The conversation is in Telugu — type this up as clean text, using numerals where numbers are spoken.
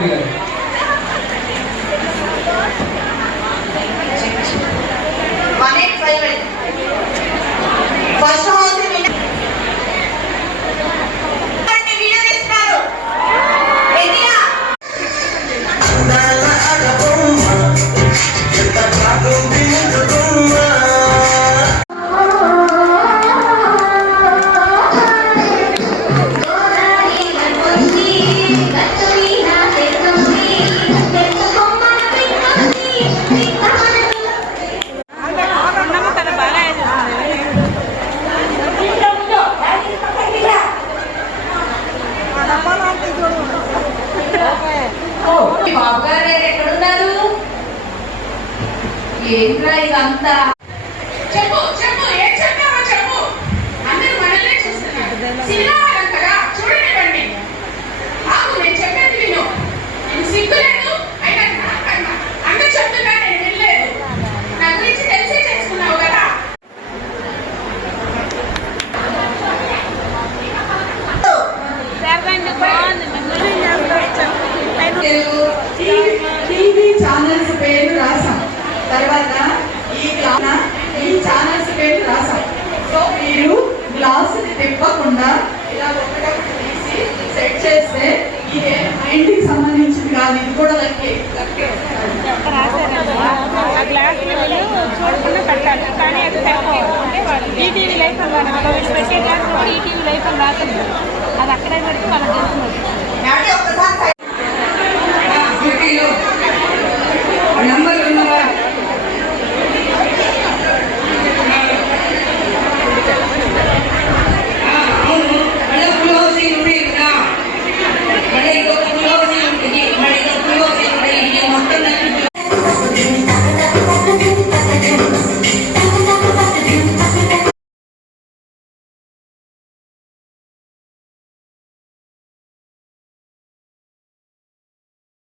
బాబు గారు. బాబు గారు ఎక్కడున్నారు? ఏంట్రా ఇదంతా? చెప్పు చెప్పు, ఏం చెప్పావో చెప్పు. అందరూ మనల్నే చూస్తున్నారు. సినిమా వాళ్ళం కదా, చూడనివ్వండి. బాబు నేను చెప్పేది విను. నేను సిగ్గులేదు అయినా నాకన్నా అందరూ చెప్తున్నా నేను వినలేదు. నా గురించి తెలిసే చేసుకున్నావు కదా. టీవీ ఛానల్స్ పేరు రాసాం. తర్వాత ఈ ఛానల్స్ పేరు రాసాం. సో మీరు గ్లాసుని తిప్పకుండా ఇలా ఒకటొకటి తీసి సెట్ చేస్తే ఇది 90కి సంబంధించింది కాదు, ఇది కూడా లక్కే చూడకుండా పెట్టాలి. కానీ అది ఈటీవీ లైఫ్ అన్నారు, పెట్టే గ్లాస్ ఈటీవీ లైఫ్ అని రాసింది. అది అక్కడే పెడితే వాళ్ళకి తెలుస్తుంది.